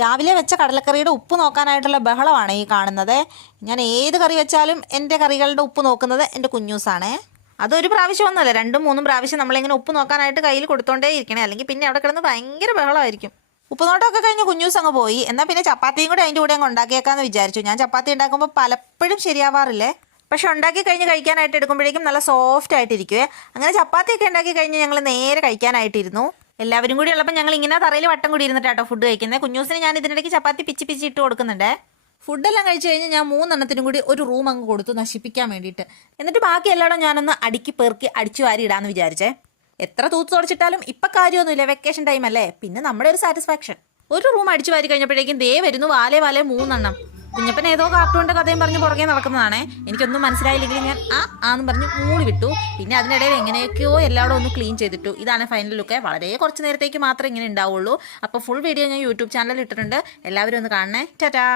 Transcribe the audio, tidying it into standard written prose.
രാവിലെ വെച്ച കടലക്കറിയുടെ ഉപ്പ് നോക്കാനായിട്ടുള്ള ബഹളമാണ് ഈ കാണുന്നത്. ഞാൻ ഏത് കറി വെച്ചാലും എൻ്റെ കറികളുടെ ഉപ്പ് നോക്കുന്നത് എൻ്റെ കുഞ്ഞൂസാണേ. അതൊരു പ്രാവശ്യം ഒന്നുമല്ല, 2-3 പ്രാവശ്യം നമ്മളിങ്ങനെ ഉപ്പ് നോക്കാനായിട്ട് കയ്യിൽ കൊടുത്തോണ്ടേ ഇരിക്കണേ, അല്ലെങ്കിൽ പിന്നെ അവിടെ കിടന്ന് ഭയങ്കര ബഹളമായിരിക്കും. ഉപ്പ് നോട്ടമൊക്കെ കഴിഞ്ഞ് കുഞ്ഞൂസ് അങ്ങ് പോയി. എന്നാൽ പിന്നെ ചപ്പാത്തിയും കൂടെ അതിൻ്റെ കൂടെ അങ്ങ് ഉണ്ടാക്കിയേക്കാന്ന് വിചാരിച്ചു. ഞാൻ ചപ്പാത്തി ഉണ്ടാക്കുമ്പോൾ പലപ്പോഴും ശരിയാവാറില്ലേ, പക്ഷെ ഉണ്ടാക്കി കഴിഞ്ഞ് കഴിക്കാനായിട്ട് എടുക്കുമ്പോഴേക്കും നല്ല സോഫ്റ്റ് ആയിട്ടിരിക്കുവേ. അങ്ങനെ ചപ്പാത്തിയൊക്കെ ഉണ്ടാക്കി കഴിഞ്ഞ് ഞങ്ങൾ നേരെ കഴിക്കാനായിട്ടിരുന്നു. എല്ലാവരും കൂടി ഉള്ളപ്പോൾ ഞങ്ങൾ ഇങ്ങനെ തറയിൽ വട്ടം കൂടി ഇരുന്നിട്ടാട്ടോ ഫുഡ് കഴിക്കുന്നത്. കുഞ്ഞൂസിന് ഞാൻ ഇതിനിടയ്ക്ക് ചപ്പാത്തി പിച്ചി ഇട്ട് കൊടുക്കുന്നുണ്ട്. ഫുഡെല്ലാം കഴിച്ച് കഴിഞ്ഞ് ഞാൻ 3 എണ്ണത്തിനും കൂടി ഒരു റൂം അങ്ങ് കൊടുത്തു നശിപ്പിക്കാൻ വേണ്ടിയിട്ട്. എന്നിട്ട് ബാക്കി എല്ലായിടും ഞാനൊന്ന് അടുക്കി പെറുക്കി അടിച്ചു വാരി ഇടാമെന്ന് വിചാരിച്ചേ. എത്ര തൂത്ത് തുടച്ചിട്ടാലും ഇപ്പം കാര്യമൊന്നുമില്ല, വെക്കേഷൻ ടൈം അല്ലേ, പിന്നെ നമ്മുടെ ഒരു സാറ്റിസ്ഫാക്ഷൻ. ഒരു റൂം അടിച്ചു വാരി കഴിഞ്ഞപ്പോഴേക്കും ദേ വരുന്നു വാലേ 3 എണ്ണം. കുഞ്ഞപ്പൻ ഏതോ കാർട്ടൂണിൻ്റെ കഥയും പറഞ്ഞ് പുറകെ നടക്കുന്നതാണേ. എനിക്കൊന്നും മനസ്സിലായില്ലെങ്കിൽ ഞാൻ ആന്ന് പറഞ്ഞ് മൂളി വിട്ടു. പിന്നെ അതിനിടയിൽ എങ്ങനെയൊക്കെയോ എല്ലാവരും ഒന്ന് ക്ലീൻ ചെയ്തിട്ടു. ഇതാണ് ഫൈനൽ ലുക്ക്. വളരെ കുറച്ച് നേരത്തേക്ക് മാത്രമേ ഇങ്ങനെ ഉണ്ടാവുള്ളൂ. അപ്പോൾ ഫുൾ വീഡിയോ ഞാൻ യൂട്യൂബ് ചാനലിൽ ഇട്ടിട്ടുണ്ട്, എല്ലാവരും ഒന്ന് കാണണേ. ടാറ്റാ.